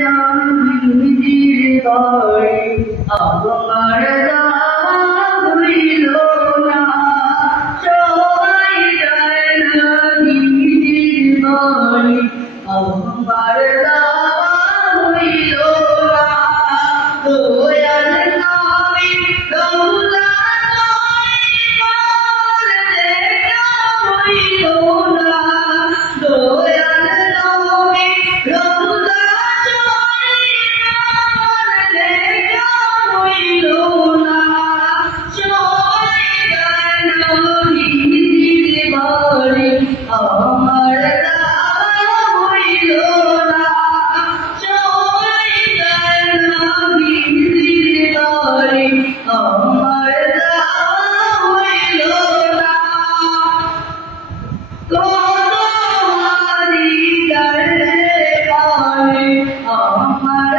নবীজির ঘরে আমার যাওয়া হইল না। সবাই যায় নবীজির ঘরে আমার যাওয়া হইল না। দয়াল নবী রওজা শরীফ দেখা হইল না। দয়াল নবী রওজা শরীফ দেখা হইল না। সবাই যায় নবীজির ঘরে আমার যাওয়া হইল না। সবাই যায় নবীজির ঘরে আমার যাওয়া হইল না। কত হারি কারে আমার